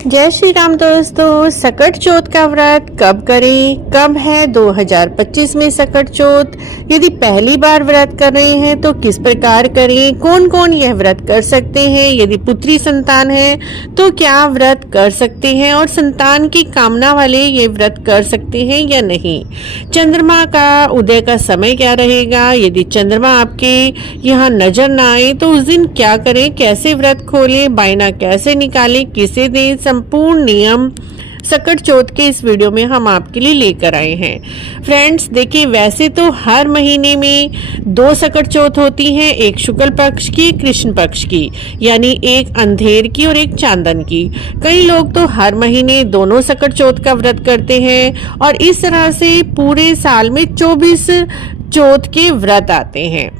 जय श्री राम दोस्तों। सकट चौथ का व्रत कब करें, कब है 2025 में सकट चौथ, यदि पहली बार व्रत कर रहे हैं तो किस प्रकार करें, कौन कौन यह व्रत कर सकते हैं, यदि पुत्री संतान है तो क्या व्रत कर सकते हैं और संतान की कामना वाले ये व्रत कर सकते हैं या नहीं। चंद्रमा का उदय का समय क्या रहेगा, यदि चंद्रमा आपके यहाँ नजर ना आए तो उस दिन क्या करें, कैसे व्रत खोलें, बायना कैसे निकालें, किसे दें, संपूर्ण नियम सकट चौथ के इस वीडियो में हम आपके लिए लेकर आए हैं। फ्रेंड्स देखिए, वैसे तो हर महीने में 2 सकट चौथ होती हैं, एक शुक्ल पक्ष की, कृष्ण पक्ष की, यानी एक अंधेर की और एक चांदन की। कई लोग तो हर महीने दोनों सकट चौथ का व्रत करते हैं और इस तरह से पूरे साल में 24 चौथ के व्रत आते हैं।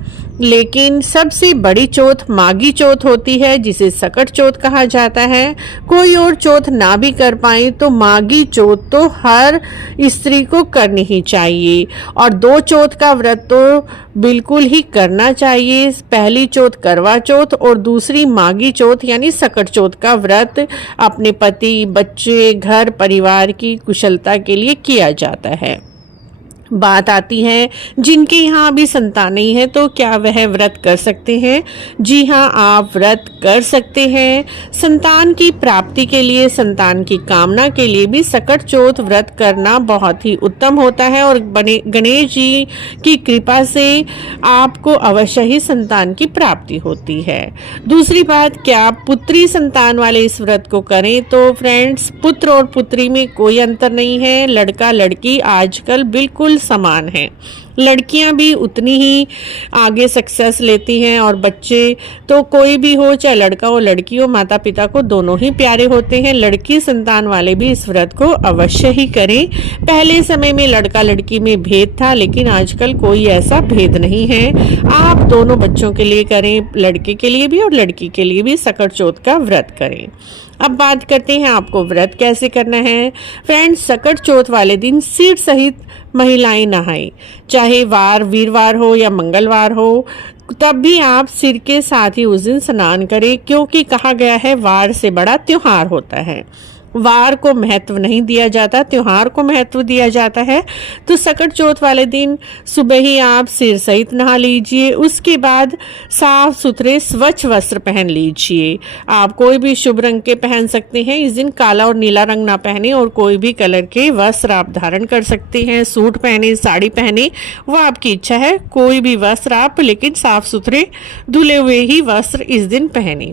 लेकिन सबसे बड़ी चौथ माघी चौथ होती है, जिसे सकट चौथ कहा जाता है। कोई और चौथ ना भी कर पाए तो माघी चौथ तो हर स्त्री को करनी ही चाहिए और 2 चौथ का व्रत तो बिल्कुल ही करना चाहिए। पहली चौथ करवा चौथ और दूसरी माघी चौथ यानी सकट चौथ का व्रत अपने पति, बच्चे, घर परिवार की कुशलता के लिए किया जाता है। बात आती है जिनके यहाँ अभी संतान नहीं है तो क्या वह व्रत कर सकते हैं। जी हाँ, आप व्रत कर सकते हैं। संतान की प्राप्ति के लिए, संतान की कामना के लिए भी सकट चौथ व्रत करना बहुत ही उत्तम होता है और गणेश जी की कृपा से आपको अवश्य ही संतान की प्राप्ति होती है। दूसरी बात, क्या पुत्री संतान वाले इस व्रत को करें तो फ्रेंड्स, पुत्र और पुत्री में कोई अंतर नहीं है। लड़का लड़की आजकल बिल्कुल समान है। लड़कियां भी उतनी ही आगे सक्सेस लेती हैं और बच्चे तो कोई भी हो, चाहे लड़का हो लड़की हो, माता पिता को दोनों ही प्यारे होते हैं। लड़की संतान वाले भी इस व्रत को अवश्य ही करें। पहले समय में लड़का लड़की में भेद था, लेकिन आजकल कोई ऐसा भेद नहीं है। आप दोनों बच्चों के लिए करें, लड़के के लिए भी और लड़की के लिए भी सकट चौथ का व्रत करें। अब बात करते हैं आपको व्रत कैसे करना है। फ्रेंड्स, सकट चौथ वाले दिन सिर सहित महिलाएं नहाएं, चाहे वार वीरवार हो या मंगलवार हो, तब भी आप सिर के साथ ही उस दिन स्नान करें, क्योंकि कहा गया है वार से बड़ा त्योहार होता है। वार को महत्व नहीं दिया जाता, त्योहार को महत्व दिया जाता है। तो सकट चौथ वाले दिन सुबह ही आप सिर सहित नहा लीजिए। उसके बाद साफ सुथरे स्वच्छ वस्त्र पहन लीजिए। आप कोई भी शुभ रंग के पहन सकते हैं। इस दिन काला और नीला रंग ना पहने और कोई भी कलर के वस्त्र आप धारण कर सकते हैं। सूट पहने, साड़ी पहने, वो आपकी इच्छा है। कोई भी वस्त्र आप, लेकिन साफ सुथरे धुले हुए ही वस्त्र इस दिन पहने।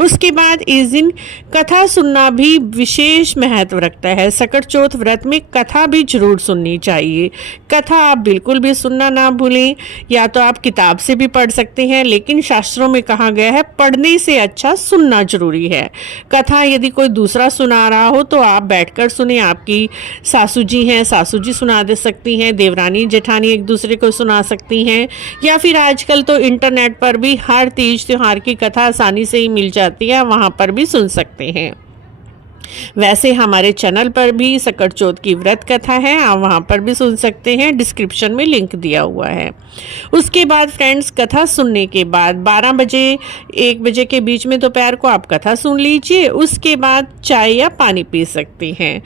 उसके बाद इस दिन कथा सुनना भी विशेष महत्व रखता है। सकट चौथ व्रत में कथा भी जरूर सुननी चाहिए। कथा आप बिल्कुल भी सुनना ना भूलें। या तो आप किताब से भी पढ़ सकते हैं, लेकिन शास्त्रों में कहा गया है पढ़ने से अच्छा सुनना जरूरी है। कथा यदि कोई दूसरा सुना रहा हो तो आप बैठकर सुने। आपकी सासू जी हैं, सासू जी सुना दे सकती हैं, देवरानी जेठानी एक दूसरे को सुना सकती हैं, या फिर आजकल तो इंटरनेट पर भी हर तीज त्योहार की कथा आसानी से ही मिल जाती है, वहां पर भी सुन सकते हैं। वैसे हमारे चैनल पर भी सकट चौथ की व्रत कथा है, आप वहां पर भी सुन सकते हैं, डिस्क्रिप्शन में लिंक दिया हुआ है। उसके बाद फ्रेंड्स, कथा सुनने के बाद 12 बजे 1 बजे के बीच में दोपहर को आप कथा सुन लीजिए। उसके बाद चाय या पानी पी सकते हैं।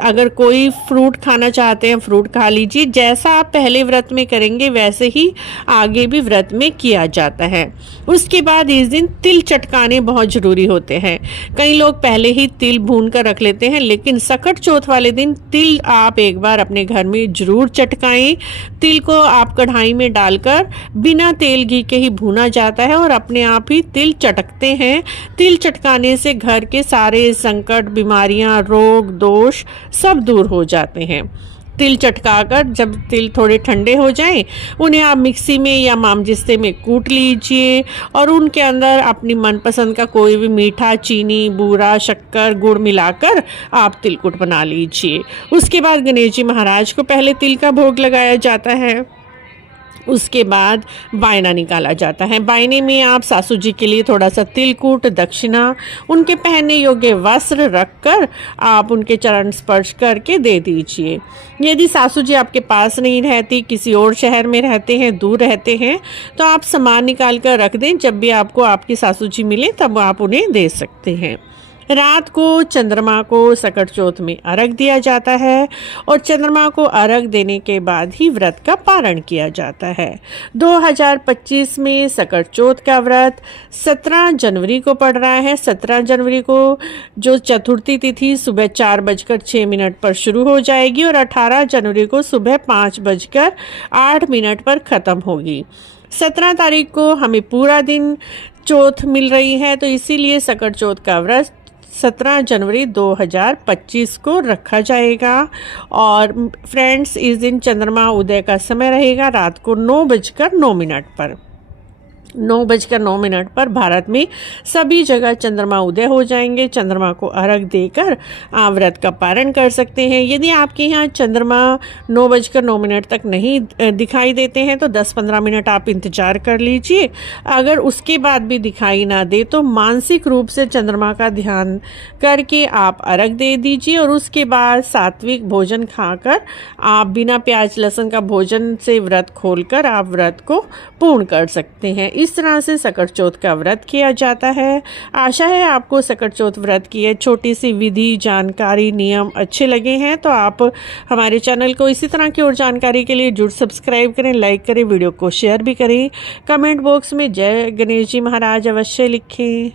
अगर कोई फ्रूट खाना चाहते हैं, फ्रूट खा लीजिए। जैसा आप पहले व्रत में करेंगे वैसे ही आगे भी व्रत में किया जाता है। उसके बाद इस दिन तिल चटकाने बहुत जरूरी होते हैं। कई लोग पहले ही तिल भून कर रख लेते हैं, लेकिन सकट चौथ वाले दिन तिल आप एक बार अपने घर में जरूर चटकाएं। तिल को आप कढ़ाई में डालकर बिना तेल घी के ही भूना जाता है और अपने आप ही तिल चटकते हैं। तिल चटकाने से घर के सारे संकट, बीमारियां, रोग, दोष सब दूर हो जाते हैं। तिल चटकाकर जब तिल थोड़े ठंडे हो जाएं, उन्हें आप मिक्सी में या मामजिस्ते में कूट लीजिए और उनके अंदर अपनी मनपसंद का कोई भी मीठा, चीनी, बूरा, शक्कर, गुड़ मिलाकर आप तिलकुट बना लीजिए। उसके बाद गणेश जी महाराज को पहले तिल का भोग लगाया जाता है। उसके बाद बायना निकाला जाता है। बायने में आप सासू जी के लिए थोड़ा सा तिलकुट, दक्षिणा, उनके पहनने योग्य वस्त्र रखकर आप उनके चरण स्पर्श करके दे दीजिए। यदि सासू जी आपके पास नहीं रहती, किसी और शहर में रहते हैं, दूर रहते हैं, तो आप सामान निकाल कर रख दें। जब भी आपको आपकी सासू जी मिले तब आप उन्हें दे सकते हैं। रात को चंद्रमा को सकट चौथ में अर्घ दिया जाता है और चंद्रमा को अर्घ देने के बाद ही व्रत का पारण किया जाता है। 2025 में सकट चौथ का व्रत 17 जनवरी को पड़ रहा है। 17 जनवरी को जो चतुर्थी तिथि सुबह 4:06 पर शुरू हो जाएगी और 18 जनवरी को सुबह 5:08 पर ख़त्म होगी। 17 तारीख को हमें पूरा दिन चौथ मिल रही है, तो इसीलिए सकट चौथ का व्रत 17 जनवरी 2025 को रखा जाएगा। और फ्रेंड्स, इस दिन चंद्रमा उदय का समय रहेगा रात को 9:09 पर। 9:09 पर भारत में सभी जगह चंद्रमा उदय हो जाएंगे। चंद्रमा को अर्घ देकर आप व्रत का पारण कर सकते हैं। यदि आपके यहाँ चंद्रमा 9:09 तक नहीं दिखाई देते हैं तो 10-15 मिनट आप इंतजार कर लीजिए। अगर उसके बाद भी दिखाई ना दे तो मानसिक रूप से चंद्रमा का ध्यान करके आप अर्घ दे दीजिए और उसके बाद सात्विक भोजन खाकर आप बिना प्याज लहसुन का भोजन से व्रत खोलकर आप व्रत को पूर्ण कर सकते हैं। इस तरह से सकट चौथ का व्रत किया जाता है। आशा है आपको सकट चौथ व्रत की ये छोटी सी विधि, जानकारी, नियम अच्छे लगे हैं। तो आप हमारे चैनल को इसी तरह की और जानकारी के लिए जरूर सब्सक्राइब करें, लाइक करें, वीडियो को शेयर भी करें। कमेंट बॉक्स में जय गणेश जी महाराज अवश्य लिखें।